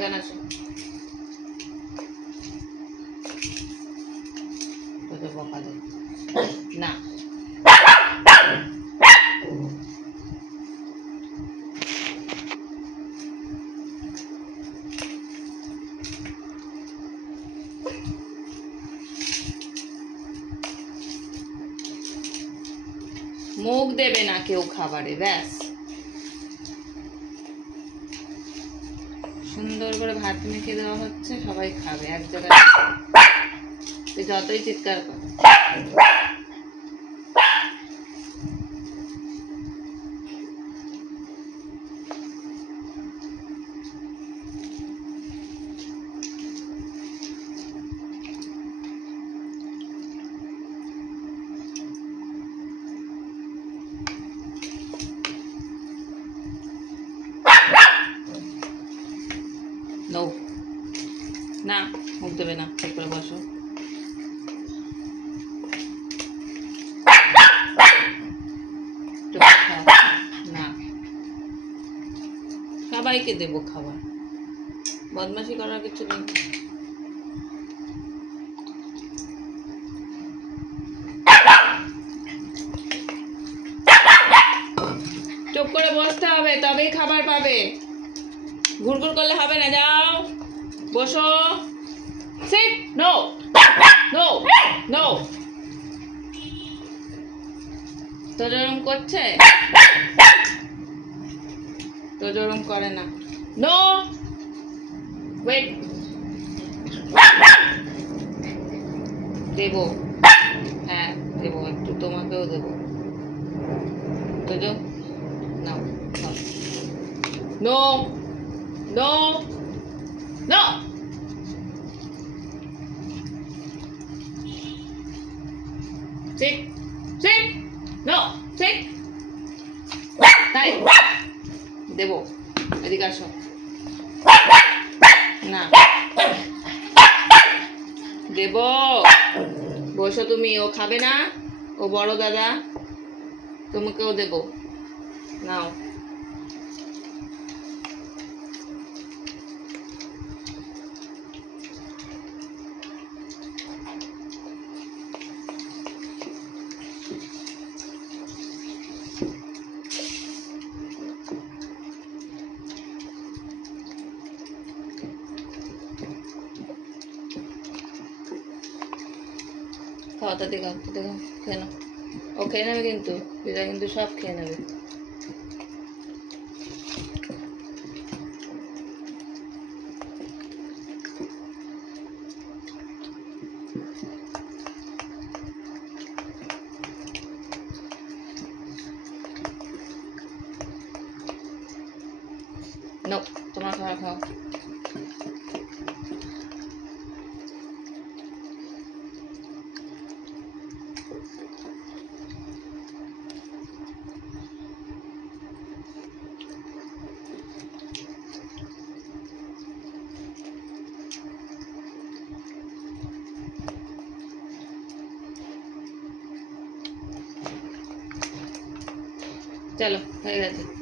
এখানে আসো। তোদের বকা দে না। মুখ দেবে না কেউ খাবারে, ব্যাস। সুন্দর করে ভাত মেখে দেওয়া হচ্ছে, সবাই খাবে এক জায়গায়। তুই যতই চিৎকার কর। নো না, মুখ দেবে না, ঠিক করে বসো। না, সবাইকে দেবো খাবার, বদমাশি করার কিছু নেই। চুপ করে বসতে হবে, তবেই খাবার পাবে। ঘুরঘুর করলে হবে না, যাও বসো। Seat, no no no. তো জরম করছে, তো জরম করে না। নো ওয়েট, দেবো, হ্যাঁ দেবো, একটু তোমাকেও দেবো। তো নাও, no no no. Sit, sit, no, sit. তাই দেবো, এদিকে আসো। না দেবো, বসো তুমি। ও খাবে না, ও বড় দাদা, তোমাকেও দেবো, নাও। খাওয়া তাতে খাও, তাতে খাও, খেয়ে নাও। ও খেয়ে নেবে কিন্তু, দিদা কিন্তু সব খেয়ে নেবে। নো, তোমার খাবার খাও। চলো, হয়ে গেছে।